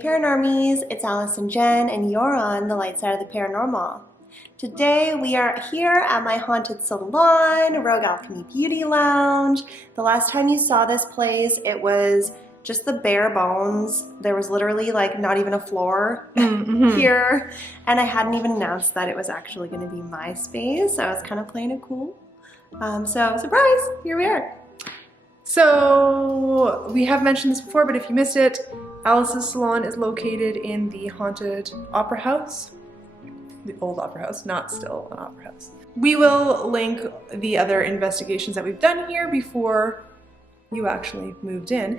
Hey Paranormies, it's Alice and Jen, and you're on the light side of the paranormal. Today we are here at my haunted salon, Rogue Alchemy Beauty Lounge. The last time you saw this place, it was just the bare bones. There was literally like not even a floor here, and I hadn't even announced that it was actually going to be my space. I was kind of playing it cool. So surprise, here we are. So we have mentioned this before, but if you missed it, Alice's salon is located in the haunted opera house. The old opera house, not still an opera house. We will link the other investigations that we've done here before you actually moved in.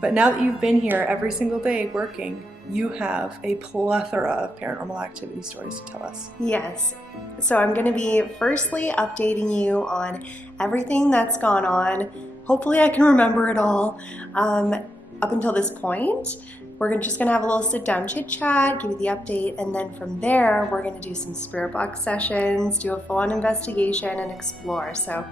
But now that you've been here every single day working, you have a plethora of paranormal activity stories to tell us. Yes. So I'm going to be firstly updating you on everything that's gone on. Hopefully I can remember it all. Up until this point, we're just gonna have a little sit-down chit-chat, give you the update, and then from there, we're gonna do some spirit box sessions, do a full-on investigation, and explore. So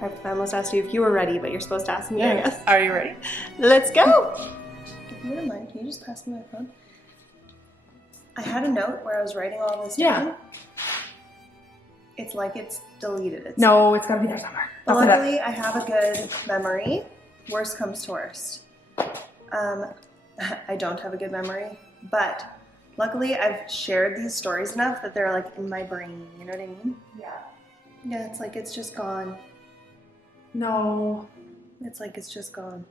I almost asked you if you were ready, but you're supposed to ask me, I guess. Are you ready? Let's go! If you wouldn't mind, can you just pass me my phone? I had a note where I was writing all this down. It's like it's deleted itself. No, it's gotta be there somewhere. But luckily, I have a good memory. Worst comes to worst. I don't have a good memory, but luckily I've shared these stories enough that they're like in my brain, you know what I mean? Yeah. Yeah, it's like it's just gone. No. It's like it's just gone.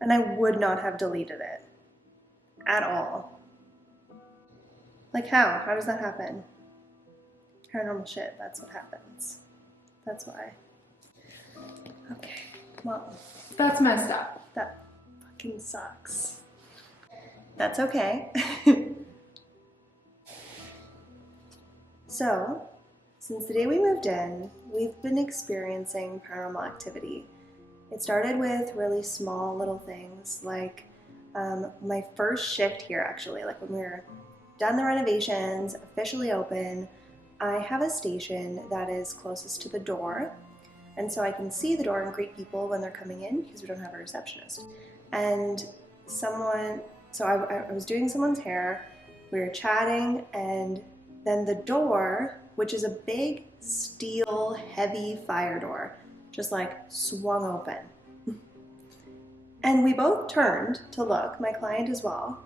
And I would not have deleted it. At all. Like how? How does that happen? Paranormal shit, that's what happens. That's why. Okay. Well, that's messed up. That fucking sucks. That's okay. So, since the day we moved in, we've been experiencing paranormal activity. It started with really small little things, like my first shift here actually, like when we were done the renovations, officially open, I have a station that is closest to the door. And so I can see the door and greet people when they're coming in because we don't have a receptionist. And I was doing someone's hair, we were chatting, and then the door, which is a big steel heavy fire door, just like swung open. And we both turned to look, my client as well.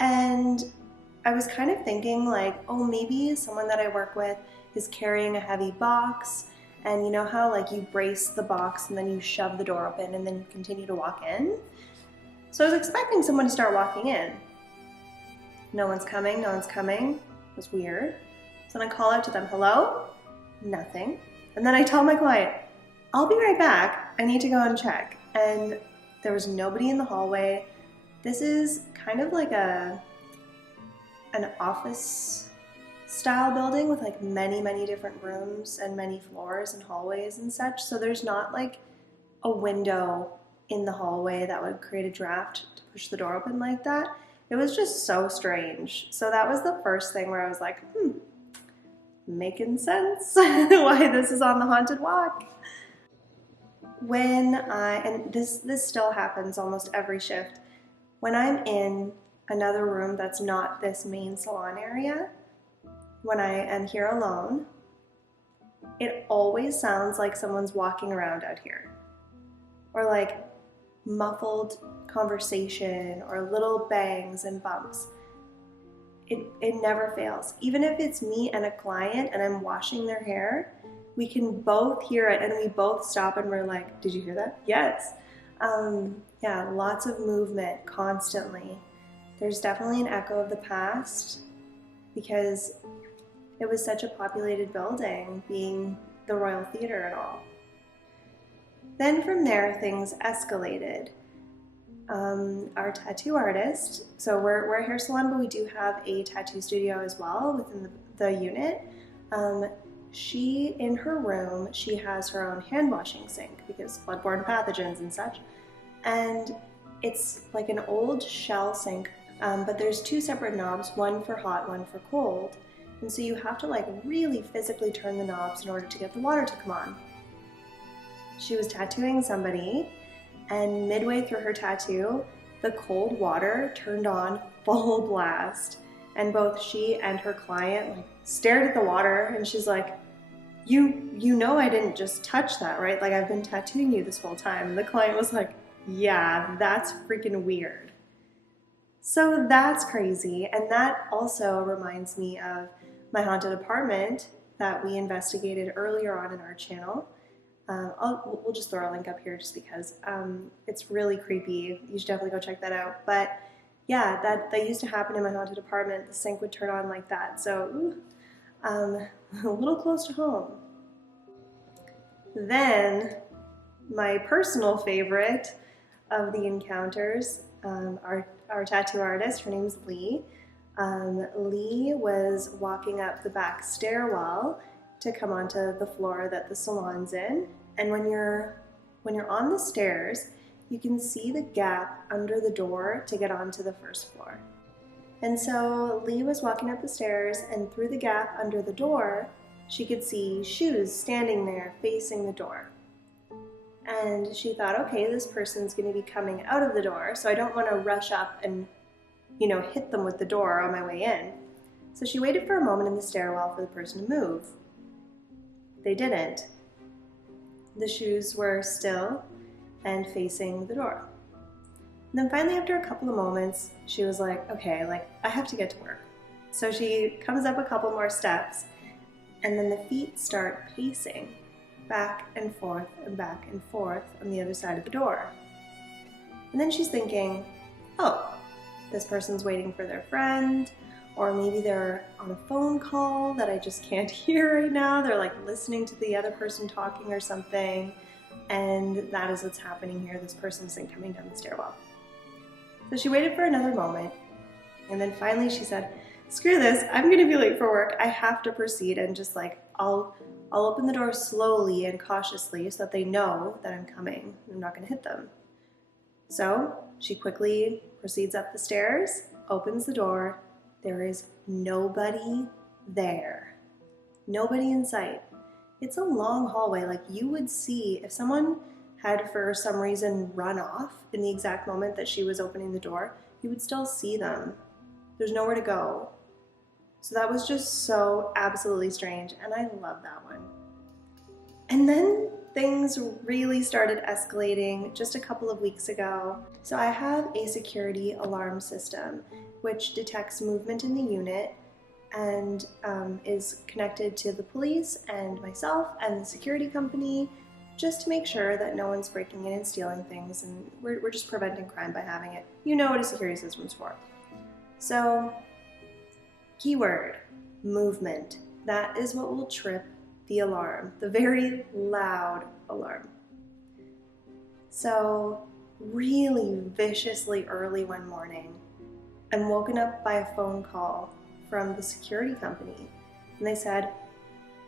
And I was kind of thinking like, oh, maybe someone that I work with is carrying a heavy box. And you know how like you brace the box and then you shove the door open and then you continue to walk in? So I was expecting someone to start walking in. No one's coming, no one's coming. It was weird. So then I call out to them, hello? Nothing. And then I tell my client, I'll be right back. I need to go and check. And there was nobody in the hallway. This is kind of like an office style building with like many different rooms and many floors and hallways and such. So there's not like a window in the hallway that would create a draft to push the door open like that. It was just so strange. So that was the first thing where I was like, making sense why this is on the haunted walk. And this still happens almost every shift. When I'm in another room that's not this main salon area, when I am here alone, it always sounds like someone's walking around out here. Or like muffled conversation or little bangs and bumps. It never fails. Even if it's me and a client and I'm washing their hair, we can both hear it and we both stop and we're like, did you hear that? Yes. Yeah, lots of movement constantly. There's definitely an echo of the past because it was such a populated building, being the Royal Theatre and all. Then from there, things escalated. Our tattoo artist, so we're a hair salon, but we do have a tattoo studio as well within the unit. In her room, she has her own hand washing sink because bloodborne pathogens and such. And it's like an old shell sink, but there's two separate knobs, one for hot, one for cold. And so you have to like really physically turn the knobs in order to get the water to come on. She was tattooing somebody, and midway through her tattoo, the cold water turned on full blast, and both she and her client like stared at the water, and she's like, you know I didn't just touch that, right? Like, I've been tattooing you this whole time. And the client was like, yeah, that's freaking weird. So that's crazy. And that also reminds me of my haunted apartment that we investigated earlier on in our channel. We'll just throw a link up here just because it's really creepy. You should definitely go check that out. But yeah, that used to happen in my haunted apartment. The sink would turn on like that. So a little close to home. Then my personal favorite of the encounters, our tattoo artist, her name's Lee. Lee was walking up the back stairwell to come onto the floor that the salon's in. And when you're on the stairs, you can see the gap under the door to get onto the first floor. And so Lee was walking up the stairs, and through the gap under the door, she could see shoes standing there facing the door. And she thought, okay, this person's going to be coming out of the door, so I don't want to rush up and, hit them with the door on my way in. So she waited for a moment in the stairwell for the person to move. They didn't. The shoes were still and facing the door. And then finally, after a couple of moments, she was like, okay, I have to get to work. So she comes up a couple more steps, and then the feet start pacing back and forth and back and forth on the other side of the door. And then she's thinking, oh, this person's waiting for their friend, or maybe they're on a phone call that I just can't hear right now. They're listening to the other person talking or something, and that is what's happening here. This person isn't coming down the stairwell. So she waited for another moment, and then finally she said, screw this, I'm gonna be late for work. I have to proceed, and just I'll open the door slowly and cautiously so that they know that I'm coming. I'm not gonna hit them. So she quickly proceeds up the stairs, opens the door. There is nobody there. Nobody in sight. It's a long hallway. You would see if someone had for some reason run off in the exact moment that she was opening the door, you would still see them. There's nowhere to go. So that was just so absolutely strange, and I love that one. And then things really started escalating just a couple of weeks ago. So I have a security alarm system which detects movement in the unit and is connected to the police and myself and the security company, just to make sure that no one's breaking in and stealing things, and we're just preventing crime by having it. You know what a security system's for. So, keyword, movement. That is what will trip the alarm, the very loud alarm. So, really viciously early one morning, I'm woken up by a phone call from the security company, and they said,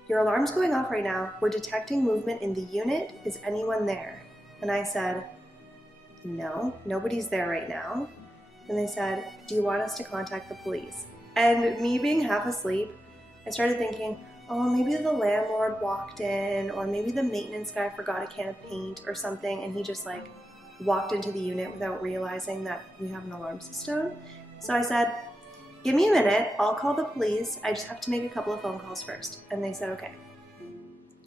your alarm's going off right now. We're detecting movement in the unit. Is anyone there? And I said, no, nobody's there right now. And they said, do you want us to contact the police? And me being half asleep, I started thinking, oh, maybe the landlord walked in, or maybe the maintenance guy forgot a can of paint or something, and he just walked into the unit without realizing that we have an alarm system. So I said, give me a minute, I'll call the police. I just have to make a couple of phone calls first. And they said, okay.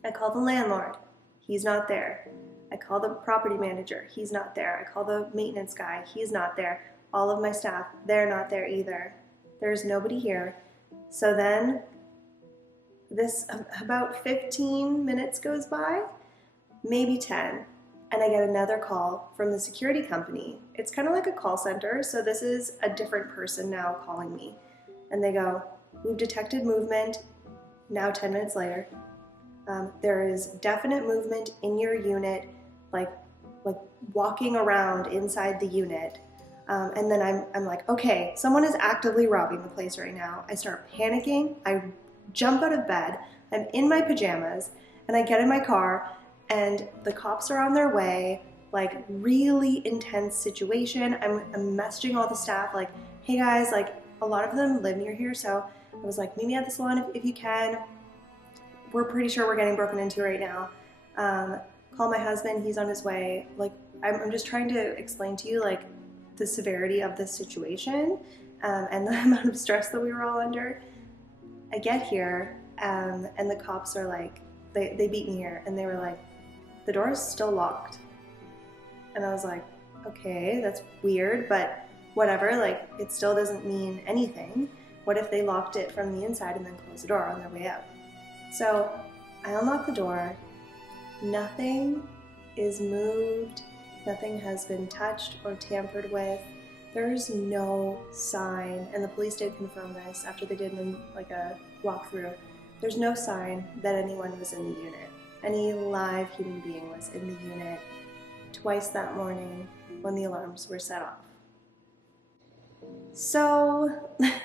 I call the landlord. He's not there. I call the property manager. He's not there. I call the maintenance guy. He's not there. All of my staff, they're not there either. There's nobody here. So then about 15 minutes goes by, maybe 10. And I get another call from the security company. It's kind of like a call center, so this is a different person now calling me. And they go, we've detected movement, now 10 minutes later. There is definite movement in your unit, like walking around inside the unit. And then I'm like, okay, someone is actively robbing the place right now. I start panicking, I jump out of bed, I'm in my pajamas, and I get in my car, and the cops are on their way, really intense situation. I'm messaging all the staff, hey guys, a lot of them live near here, so I was meet me at the salon if you can. We're pretty sure we're getting broken into right now. Call my husband, he's on his way. I'm just trying to explain to you, the severity of the situation and the amount of stress that we were all under. I get here and the cops are like, they beat me here, and they were like, the door is still locked. And I was like, okay, that's weird, but whatever, like, it still doesn't mean anything. What if they locked it from the inside and then closed the door on their way out? So I unlock the door, nothing is moved, nothing has been touched or tampered with. There's no sign, and the police did confirm this after they did a walkthrough. There's no sign that anyone was in the unit. Any live human being was in the unit twice that morning when the alarms were set off. So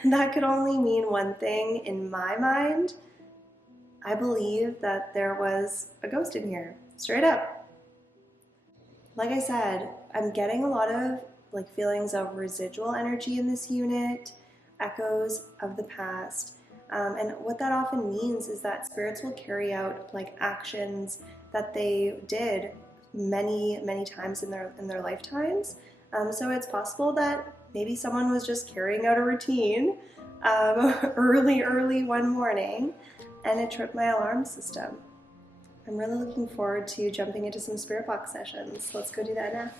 that could only mean one thing in my mind. I believe that there was a ghost in here, straight up. Like I said, I'm getting a lot of feelings of residual energy in this unit, echoes of the past. And what that often means is that spirits will carry out actions that they did many, many times in their lifetimes. So it's possible that maybe someone was just carrying out a routine early one morning, and it tripped my alarm system. I'm really looking forward to jumping into some spirit box sessions. Let's go do that now.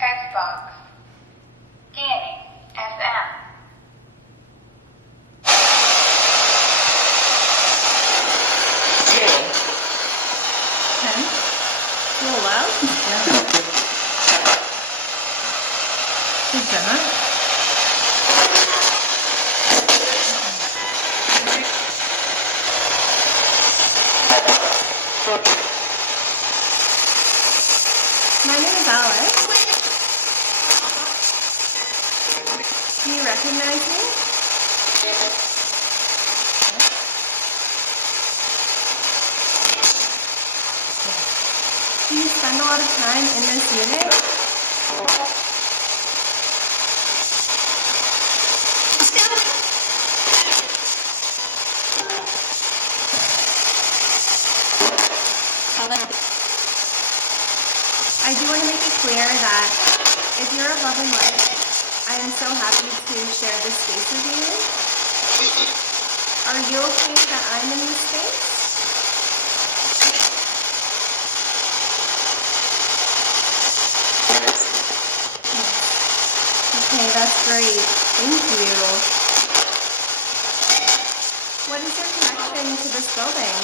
Xbox. Scanning. FM. Okay. A little loud? Yeah. Is that? My name is Alex. Do you recognize me? Do you spend a lot of time in this unit? I do want to make it clear that if you're of love and light, I am so happy to share this space with you. Are you okay that I'm in this space? Okay, that's great. Thank you. What is your connection to this building?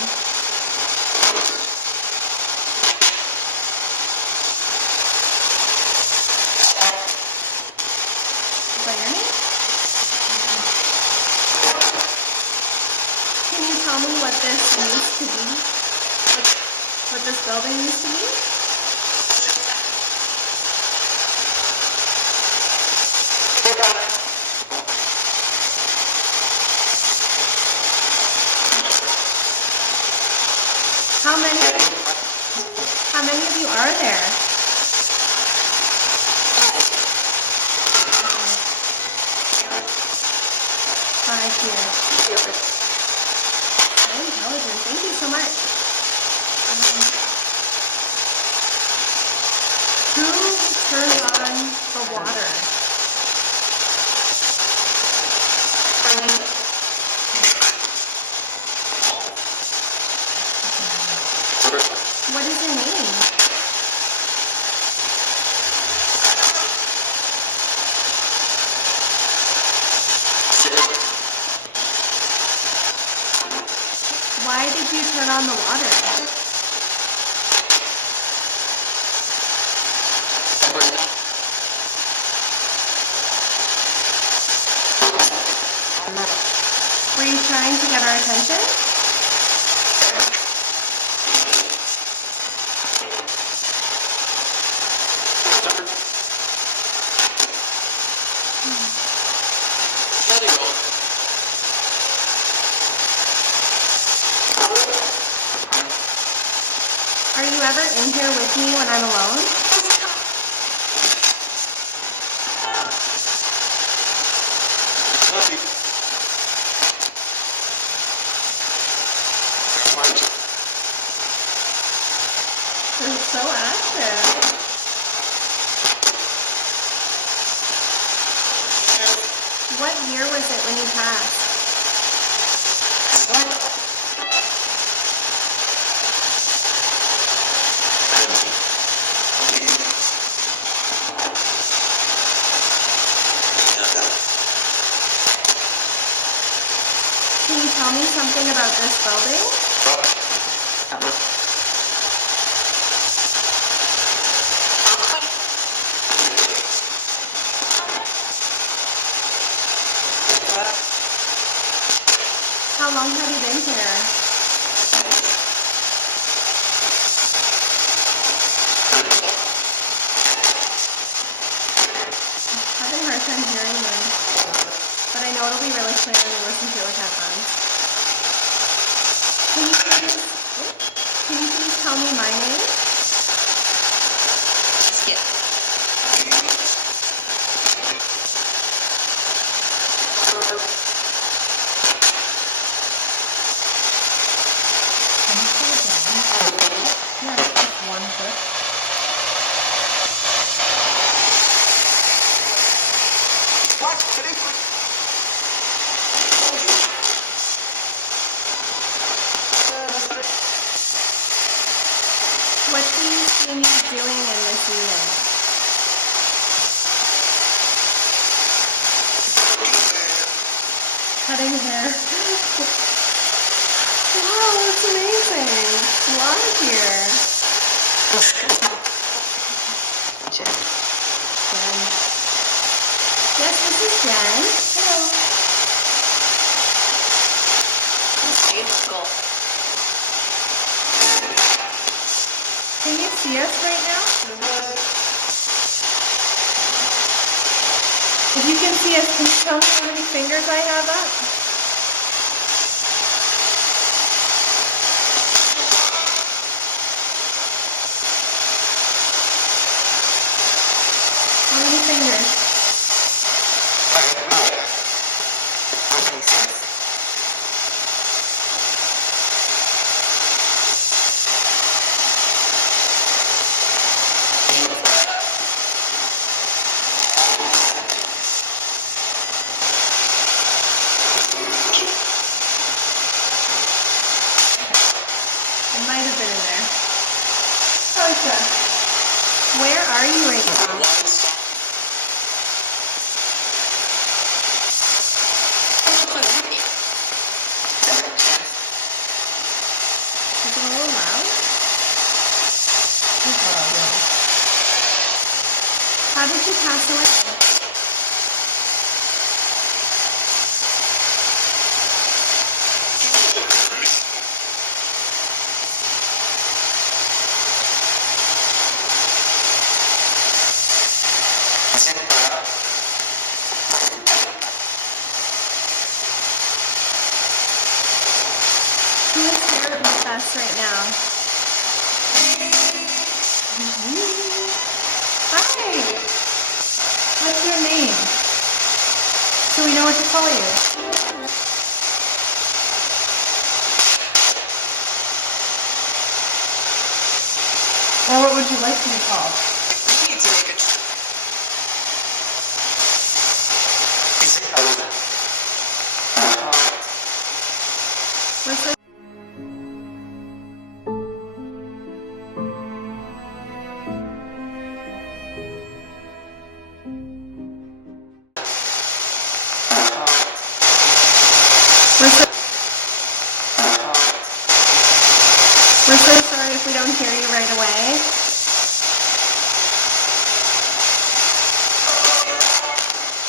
Can you tell me what this used to be? What this building used to be? How many of you are there? Five here. Very intelligent. Thank you so much. Who turned on the water? What is your name? Why did you turn on the water? Were you trying to get our attention? Are you ever in here with me when I'm alone? What year was it when you passed? Can you tell me something about this building? How long have you been here? I have a hard time hearing them, but I know it'll be really clear when you listen to it with headphones. Can you please tell me my name? What do you see me doing in this unit? Cutting hair. Wow, that's amazing. A lot here. Jen. Yes, this is Jen. Hello. Can you see us right now? If you can see us, can you tell me how many fingers I have up? How many fingers? It might have been in there. Okay. Where are you right now? Is it a little loud? How did you pass away? Who is here with us right now? Hi! What's your name? So we know what to call you. Or what would you like to be called? What's the We're so sorry if we don't hear you right away.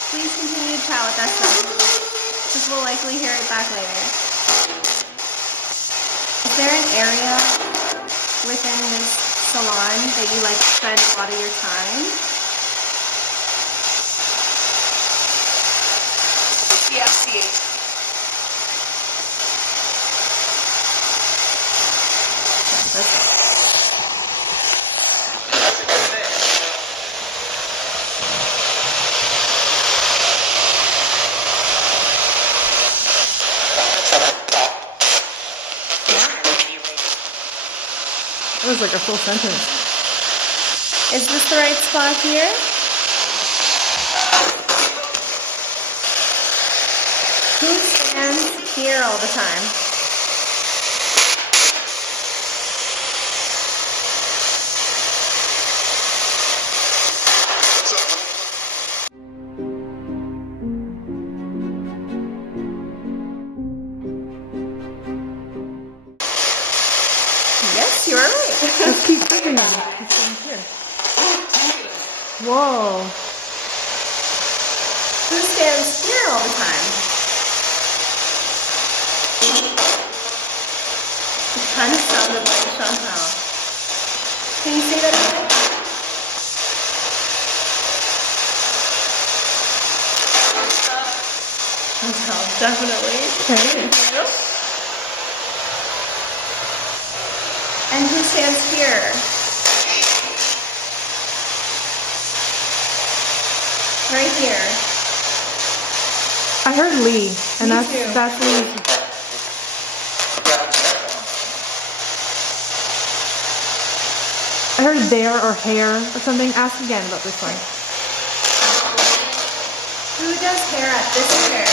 Please continue to chat with us then, because we'll likely hear it back later. Is there an area within this salon that you like to spend a lot of your time? CFC. That was like a full sentence. Is this the right spot here? Who stands here all the time? Yes, you are right. Let's keep flipping them. This one's here. Whoa. Who stands here all the time? It kind of sounded like Chantal. Can you say that again? Chantal, definitely. Okay. And who stands here? Right here. I heard Lee, and Me too. that's Lee. I heard there or hair or something. Ask again about this one. Who does hair at this chair?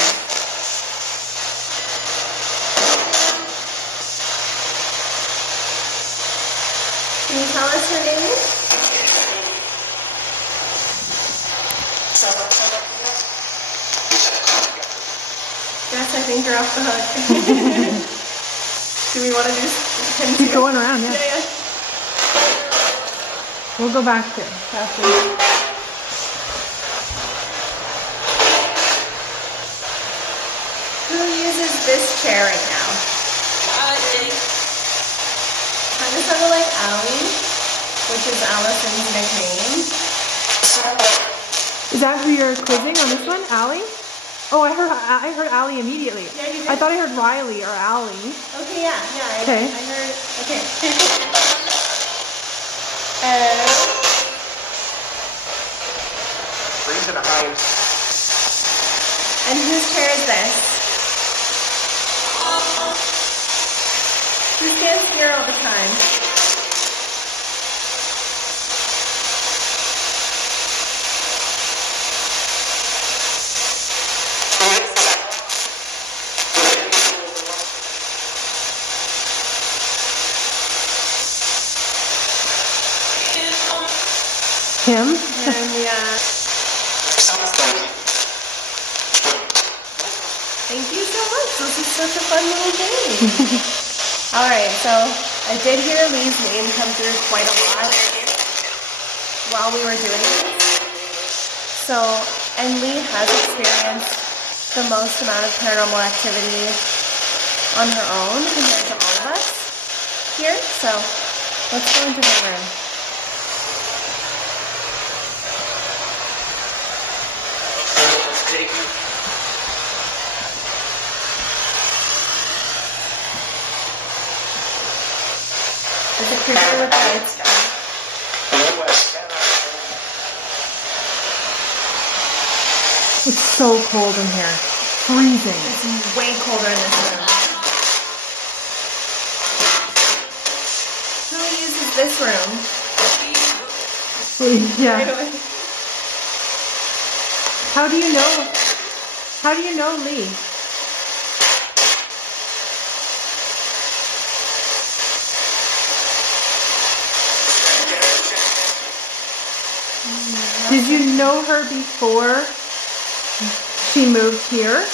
Can you tell us her name? Yes, I think you're off the hook. Do we want to do Keep going around, yeah. Yeah. We'll go back to it after. Who uses this chair right now? Kind of sounded like Allie, which is Allison's nickname. Is that who you're quizzing on this one, Allie? Oh, I heard Allie immediately. Yeah, you did? I thought I heard Riley or Allie. Okay, yeah. Okay. I heard. Okay. Freeze in a house. And whose chair is this? Who stands here all the time? Him? And yeah. Thank you so much. This is such a fun little game. Alright, so I did hear Lee's name come through quite a lot while we were doing this. So, and Lee has experienced the most amount of paranormal activity on her own compared to all of us here. So, let's go into her room. There's a creature with lights down. It's so cold in here. Freezing. It's way colder in this room. Who uses this room? Yeah. Right away. How do you know? How do you know Lee? Did you know her before she moved here?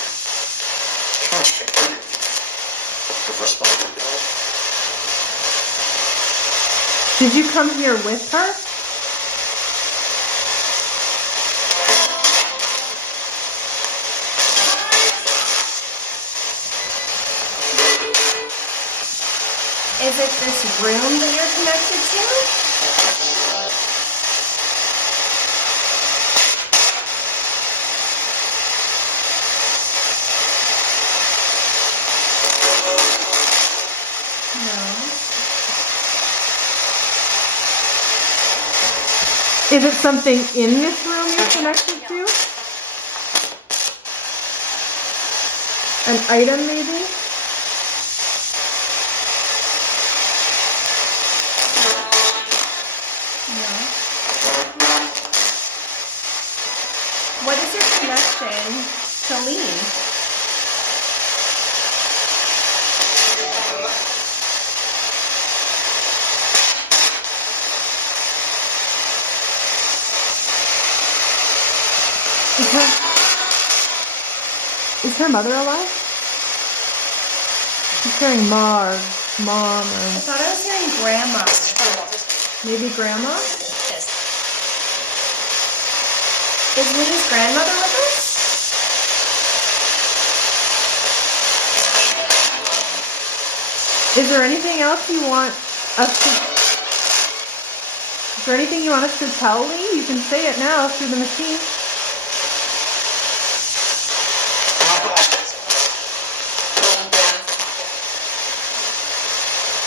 Did you come here with her? Is it this room that you're connected to? Is it something in this room you're connected to? An item maybe? What is your connection to Lee? Is her mother alive? She's hearing mom, I or thought I was hearing grandma. maybe grandma? Is Lee's grandmother with us? Is there anything else you want us to... Is there anything you want us to tell Lee? You can say it now through the machine.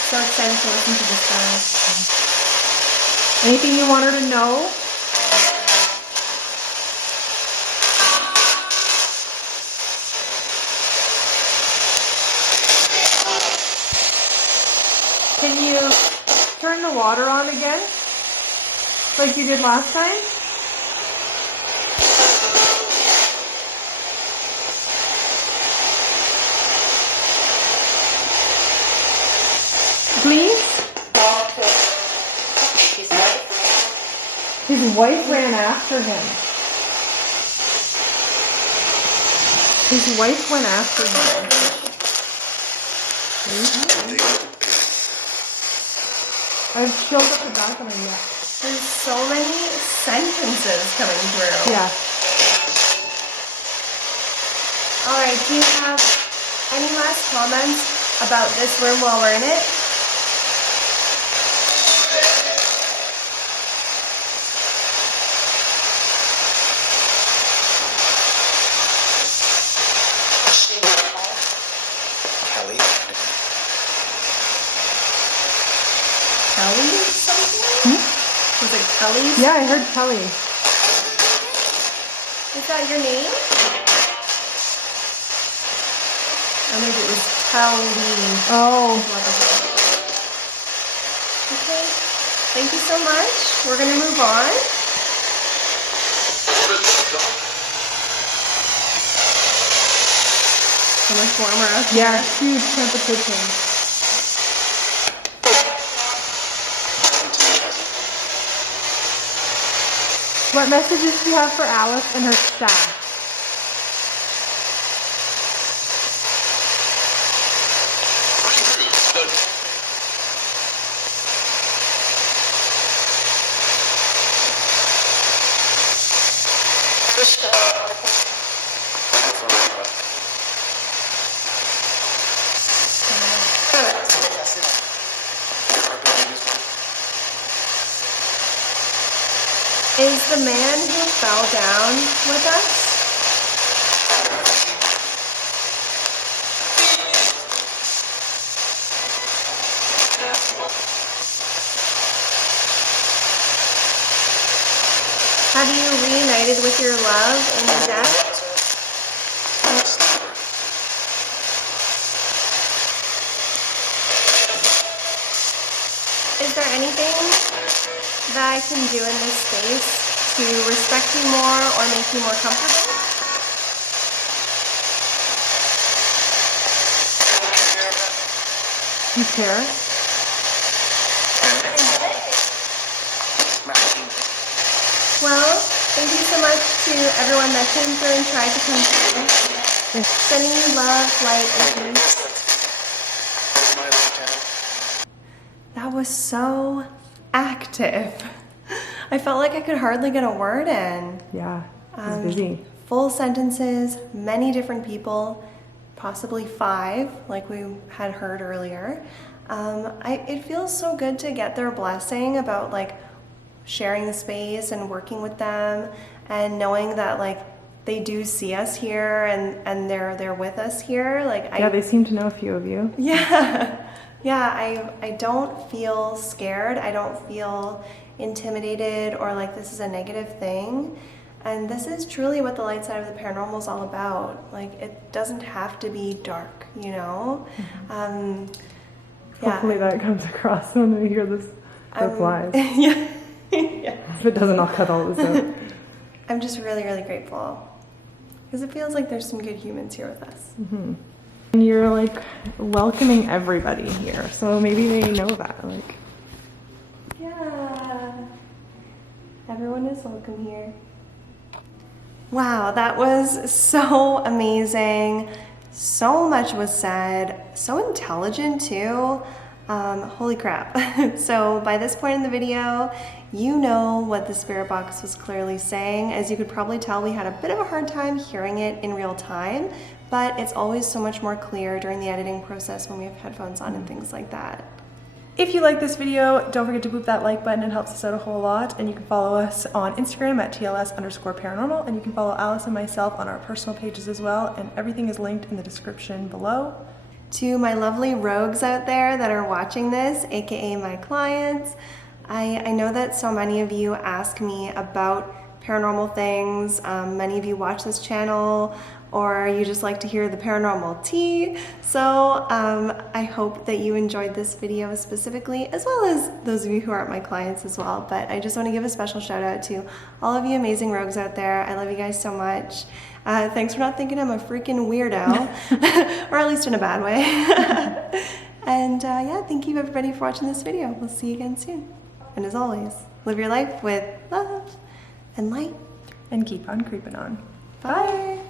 So excited to listen to this guy. Anything you want her to know? Can you turn the water on again? Like you did last time? Please? His wife ran after him. His wife went after him. I've chilled up the back of my neck. There's so many sentences coming through. Yeah. Alright, do you have any last comments about this room while we're in it? Kelly something? Was it Kelly? Yeah, I heard Kelly. Is that your name? Or maybe it was Kelly. Oh. Okay. Thank you so much. We're gonna move on. So much warmer up here. Yeah, huge temperature change. What messages do you have for Alice and her staff? Is the man who fell down with us? Have you reunited with your love in your death? Is there anything that I can do in this space to respect you more or make you more comfortable? You care? Well, thank you so much to everyone that came through and tried to come through. Sending you love, light, and peace. That was so active. I felt like I could hardly get a word in. Yeah, he's busy. Full sentences, many different people, possibly 5, like we had heard earlier. It feels so good to get their blessing about like sharing the space and working with them and knowing that like they do see us here and they're with us here. Like Yeah, they seem to know a few of you. Yeah. Yeah, I don't feel scared. I don't feel intimidated or like this is a negative thing. And this is truly what the light side of the paranormal is all about. Like, it doesn't have to be dark, you know? Mm-hmm. Yeah. Hopefully that comes across when we hear this live. Yeah. Yeah. If it doesn't, I'll cut all this out. I'm just really, really grateful. Because it feels like there's some good humans here with us. Mm-hmm. And you're like welcoming everybody here, so maybe they know that. Like, yeah. Everyone is welcome here. Wow, that was so amazing. So much was said, so intelligent too. Holy crap. So by this point in the video, you know what the spirit box was clearly saying. As you could probably tell, we had a bit of a hard time hearing it in real time, but it's always so much more clear during the editing process when we have headphones on and things like that. If you like this video, don't forget to boop that like button. It helps us out a whole lot. And you can follow us on Instagram at TLS_paranormal. And you can follow Alice and myself on our personal pages as well. And everything is linked in the description below. To my lovely rogues out there that are watching this, aka my clients, I know that so many of you ask me about paranormal things. Many of you watch this channel, or you just like to hear the paranormal tea. So I hope that you enjoyed this video specifically, as well as those of you who aren't my clients as well. But I just want to give a special shout out to all of you amazing rogues out there. I love you guys so much. Thanks for not thinking I'm a freaking weirdo, or at least in a bad way. And yeah, thank you everybody for watching this video. We'll see you again soon. And as always, live your life with love and light. And keep on creeping on. Bye.